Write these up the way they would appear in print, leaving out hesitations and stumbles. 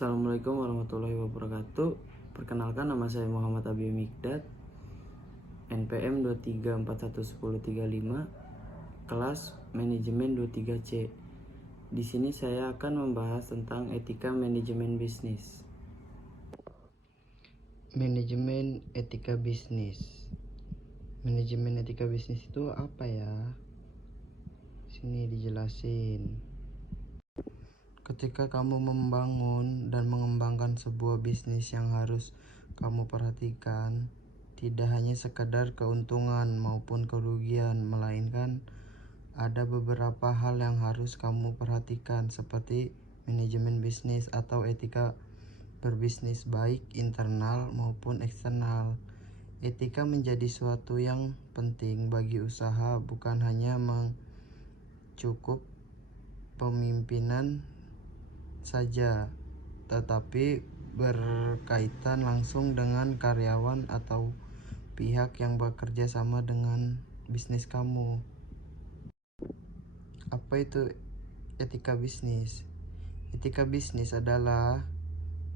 Assalamualaikum warahmatullahi wabarakatuh. Perkenalkan, nama saya Muhammad Abi Mikdad, NPM 23411035, kelas manajemen 23C. Di sini saya akan membahas tentang etika manajemen bisnis. Manajemen etika bisnis. Manajemen etika bisnis itu apa ya? Sini dijelasin. Ketika kamu membangun dan mengembangkan sebuah bisnis, yang harus kamu perhatikan tidak hanya sekadar keuntungan maupun kerugian, melainkan ada beberapa hal yang harus kamu perhatikan, seperti manajemen bisnis atau etika berbisnis, baik internal maupun eksternal. Etika menjadi suatu yang penting bagi usaha, bukan hanya mencukup pemimpinan saja, tetapi berkaitan langsung dengan karyawan atau pihak yang bekerja sama dengan bisnis kamu. Apa itu etika bisnis? Etika bisnis adalah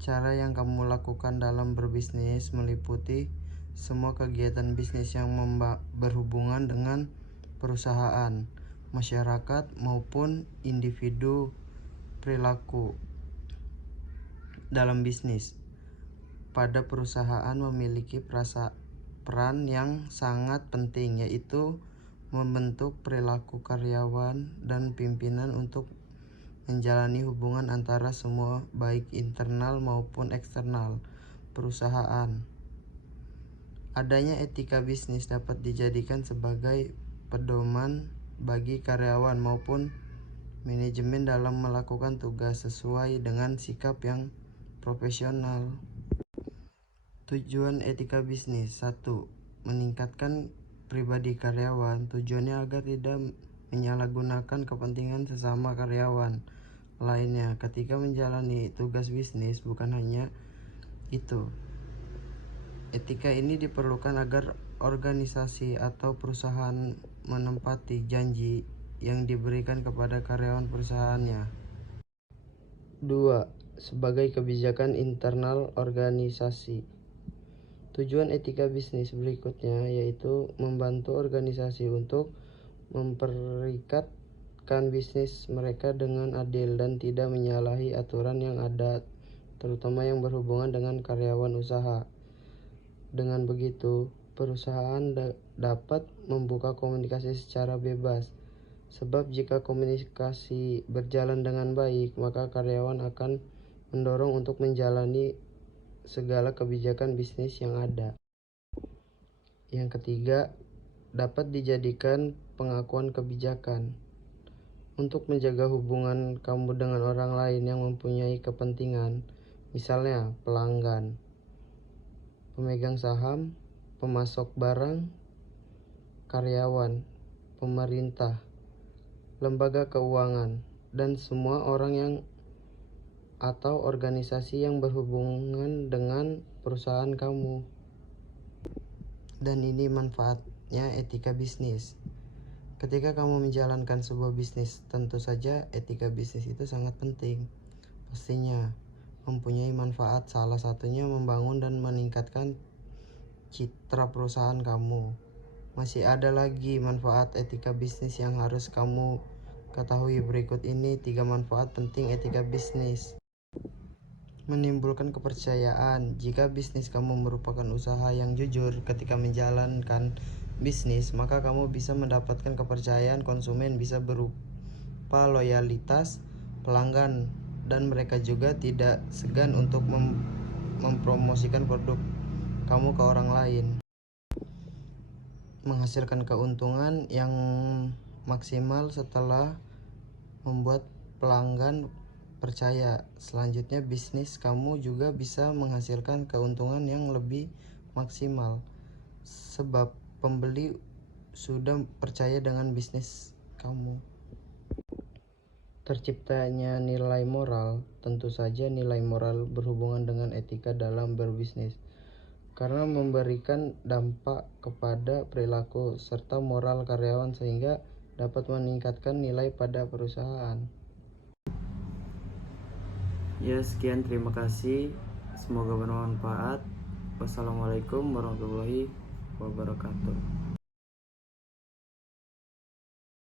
cara yang kamu lakukan dalam berbisnis, meliputi semua kegiatan bisnis yang berhubungan dengan perusahaan, masyarakat, maupun individu. Perilaku dalam bisnis pada perusahaan memiliki peran yang sangat penting, yaitu membentuk perilaku karyawan dan pimpinan untuk menjalani hubungan antara semua, baik internal maupun eksternal perusahaan. Adanya etika bisnis dapat dijadikan sebagai pedoman bagi karyawan maupun manajemen dalam melakukan tugas sesuai dengan sikap yang profesional. Tujuan etika bisnis: 1. Meningkatkan pribadi karyawan. Tujuannya agar tidak menyalahgunakan kepentingan sesama karyawan lainnya ketika menjalani tugas bisnis. Bukan hanya itu, etika ini diperlukan agar organisasi atau perusahaan menepati janji yang diberikan kepada karyawan perusahaannya. 2. Sebagai kebijakan internal organisasi. Tujuan etika bisnis berikutnya yaitu membantu organisasi untuk memperikatkan bisnis mereka dengan adil dan tidak menyalahi aturan yang ada, terutama yang berhubungan dengan karyawan usaha. Dengan begitu, perusahaan dapat membuka komunikasi secara bebas. Sebab jika komunikasi berjalan dengan baik, maka karyawan akan mendorong untuk menjalani segala kebijakan bisnis yang ada. Yang ketiga, dapat dijadikan pengakuan kebijakan. Untuk menjaga hubungan kamu dengan orang lain yang mempunyai kepentingan, misalnya pelanggan, pemegang saham, pemasok barang, karyawan, pemerintah, lembaga keuangan, dan semua orang yang atau organisasi yang berhubungan dengan perusahaan kamu. Dan ini manfaatnya etika bisnis. Ketika kamu menjalankan sebuah bisnis, tentu saja etika bisnis itu sangat penting. Pastinya mempunyai manfaat, salah satunya membangun dan meningkatkan citra perusahaan kamu. Masih ada lagi manfaat etika bisnis yang harus kamu ketahui. Berikut ini 3 manfaat penting etika bisnis. Menimbulkan kepercayaan. Jika bisnis kamu merupakan usaha yang jujur ketika menjalankan bisnis, maka kamu bisa mendapatkan kepercayaan konsumen, bisa berupa loyalitas pelanggan, dan mereka juga tidak segan untuk mempromosikan produk kamu ke orang lain. Menghasilkan keuntungan yang maksimal setelah membuat pelanggan percaya. Selanjutnya, bisnis kamu juga bisa menghasilkan keuntungan yang lebih maksimal sebab pembeli sudah percaya dengan bisnis kamu. Terciptanya nilai moral. Tentu saja nilai moral berhubungan dengan etika dalam berbisnis, karena memberikan dampak kepada perilaku serta moral karyawan sehingga dapat meningkatkan nilai pada perusahaan. Ya, sekian, terima kasih, semoga bermanfaat. Wassalamualaikum warahmatullahi wabarakatuh.